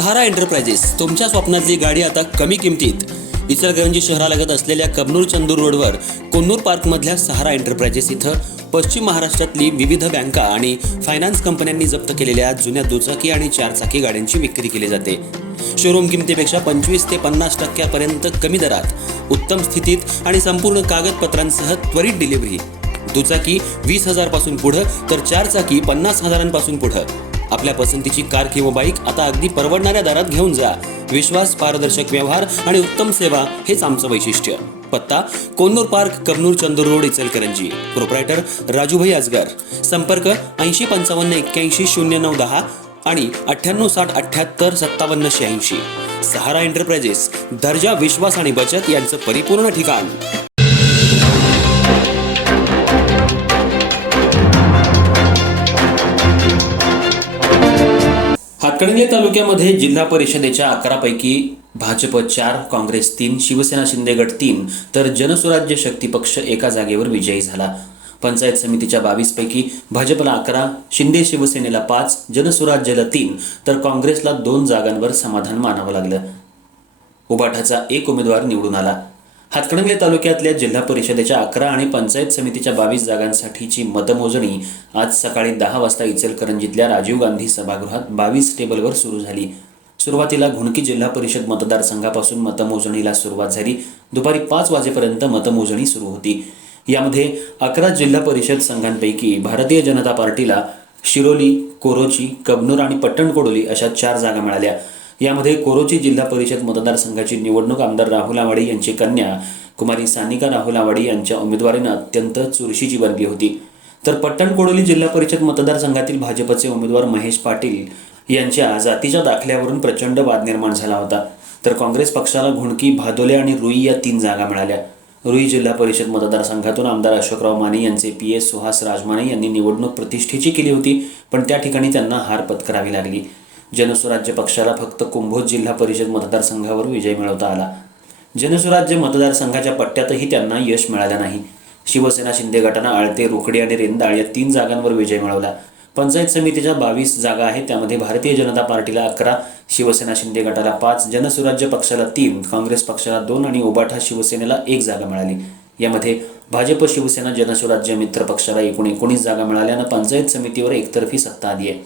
सहारा enterprises तुमच्या स्वप्नातली गाडी आता कमी किमतीत. इचलकरंजी शहरालगत असलेल्या कबनूर चंदूर रोडवर कोन्नूर पार्कमधल्या सहारा एंटरप्राइजेस इथं पश्चिम महाराष्ट्रातली विविध बँका आणि फायनान्स कंपन्यांनी जप्त केलेल्या जुन्या दुचाकी आणि चारचाकी गाड्यांची विक्री केली जाते. शोरूम किमतीपेक्षा 25 ते 50% कमी दरात, उत्तम स्थितीत आणि संपूर्ण कागदपत्रांसह त्वरित डिलिव्हरी. दुचाकी 20,000 पासून पुढे तर चारचाकी 50,000 पुढे. आपल्या पसंतीची कार किंवा बाईक आता अगदी परवडणाऱ्या दरात घेऊन जा. विश्वास, पारदर्शक व्यवहार आणि उत्तम सेवा हेच आमचं वैशिष्ट्य. पत्ता Konnur park, Kabnur Chandur road, Ichalkaranji. Proprietor Rajubhai Azgar. संपर्क 8055810910 आणि 9860785786. सहारा एंटरप्राइजेस, दर्जा, विश्वास आणि बचत यांचं परिपूर्ण ठिकाण. हातकणंगले तालुक्यामध्ये जिल्हा परिषदेच्या 11 पैकी भाजप 4, काँग्रेस 3, शिवसेना शिंदे गट 3 तर जनसुराज्य शक्ती पक्ष एका जागेवर विजयी झाला. पंचायत समितीच्या 22 पैकी भाजपला 11, शिंदे शिवसेनेला 5, जनसुराज्यला 3 तर काँग्रेसला 2 जागांवर समाधान मानावं लागलं. उबाठाचा 1 उमेदवार निवडून आला. हातकणंगले तालुक्यातल्या जिल्हा परिषदेच्या 11 आणि पंचायत समितीच्या 22 जागांसाठीची मतमोजणी आज सकाळी 10 वाजता इचलकरंजीतल्या राजीव गांधी सभागृहात 22 टेबलवर सुरू झाली. सुरुवातीला घुणकी जिल्हा परिषद मतदारसंघापासून मतमोजणीला सुरुवात झाली. दुपारी 5 वाजेपर्यंत मतमोजणी सुरू होती. यामध्ये 11 जिल्हा परिषद संघांपैकी भारतीय जनता पार्टीला शिरोली, कोरोची, कबनूर आणि पट्टणकोडोली अशा 4 जागा मिळाल्या. यामध्ये कोरोची जिल्हा परिषद मतदारसंघाची निवडणूक आमदार राहुल आवाडी यांची कन्या कुमारी सानिका राहुल आवाडी यांच्या उमेदवारीनं अत्यंत चुरशीची बनली होती. तर पट्टणकोडोली जिल्हा परिषद मतदारसंघातील भाजपचे उमेदवार महेश पाटील यांच्या जातीच्या दाखल्यावरून प्रचंड वाद निर्माण झाला होता. तर काँग्रेस पक्षाला घुणकी, भादोले आणि रुई या 3 जागा मिळाल्या. रुई जिल्हा परिषद मतदारसंघातून आमदार अशोकराव माने यांचे पीए सुहास राजमाने यांनी निवडणूक प्रतिष्ठेची केली होती, पण त्या ठिकाणी त्यांना हार पत्करावी लागली. जनसुराज्य पक्षाला फक्त कुंभोज जिल्हा परिषद मतदारसंघावर विजय मिळवता आला. जनसुराज्य मतदारसंघाच्या पट्ट्यातही त्यांना यश मिळालं नाही. शिवसेना शिंदे गटानं आळते, रुकडी आणि रेंदाळ या 3 जागांवर विजय मिळवला. पंचायत समितीच्या 22 जागा आहेत, त्यामध्ये भारतीय जनता पार्टीला 11, शिवसेना शिंदे गटाला 5, जनसुराज्य पक्षाला 3, काँग्रेस पक्षाला 2 आणि उबाठा शिवसेनेला 1 जागा मिळाली. यामध्ये भाजप, शिवसेना, जनसुराज्य मित्र पक्षाला एकूण 19 जागा मिळाल्यानं पंचायत समितीवर एकतर्फी सत्ता आली आहे.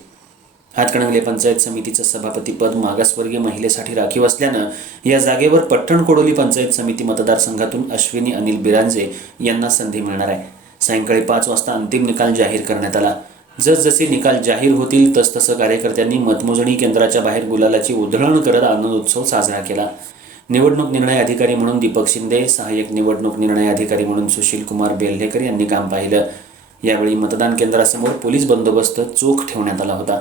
हातकणंगले पंचायत समितीचं सभापतीपद मागासवर्गीय महिलेसाठी राखीव असल्यानं या जागेवर पट्टणकोडोली पंचायत समिती मतदारसंघातून अश्विनी अनिल बिरांजे यांना संधी मिळणार आहे. सायंकाळी 5 वाजता अंतिम निकाल जाहीर करण्यात आला. जसजसे निकाल जाहीर होतील तसतसं कार्यकर्त्यांनी मतमोजणी केंद्राच्या बाहेर गुलालाची उधळण करत आनंद उत्सव साजरा केला. निवडणूक निर्णय अधिकारी म्हणून दीपक शिंदे, सहाय्यक निवडणूक निर्णय अधिकारी म्हणून सुशील कुमार बेल्हेकर यांनी काम पाहिलं. यावेळी मतदान केंद्रासमोर पोलीस बंदोबस्त चोख ठेवण्यात आला होता.